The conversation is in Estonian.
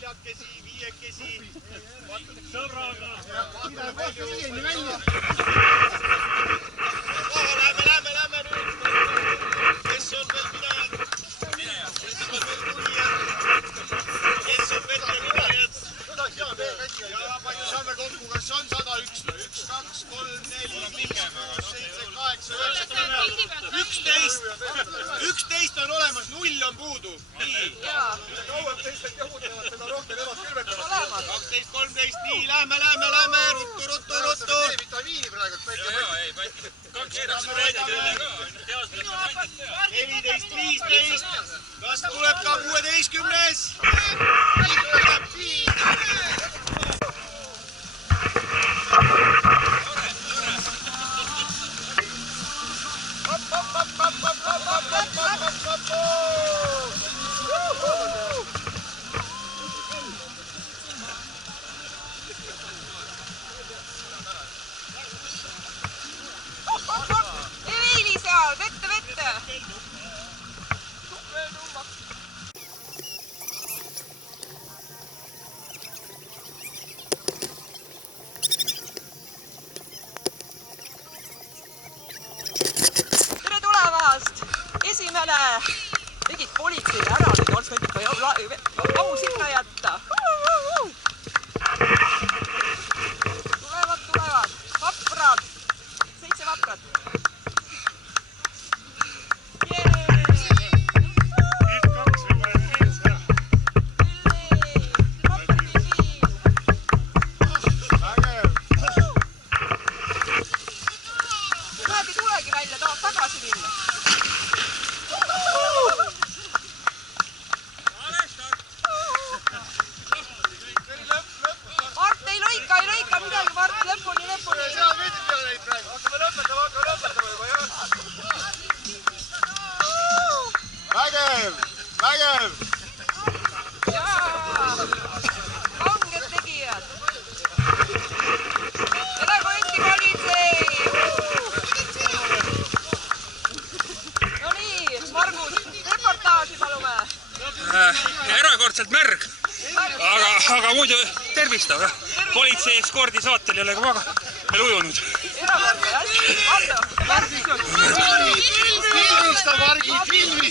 neljakesi, viiekesi. Sõbraga. Lähme nüüd. Kes on veel minejad? Kes on veel tulijad? Kes on veel minejad? Ja palju saame kokku, kas on 101? 1, 2, 3, 4, 5, 6, 7, 8, 9, 11 on olemas, 0 on puudu. Nii. 12, 13, nii, lähme, ruttu. vitamiini praegu. 14, 15, kas tuleb ka 16? Eviili seal, vette! Tere tulemast! Esimene! Tegid politseile ära, nüüd oleks võinud ikka au sinna jätta. Tulevad! Vaprad! 7 vaprat! Ei tulegi välja, tahab tagasi minna. Mart, ei lõika midagi, Mart, lõpuni. Hakkame lõpetama juba, jah. Vägev! Kanged tegijad. Tere, Kondi politsei! No nii, Margus, reportaaži palume. Erakordselt märg. Aga muidu tervistav. Politsei eskordi saatel ei ole ka veel ujunud. Erakordne, jah? Ando, Margus. Filmista, Margi, filmi!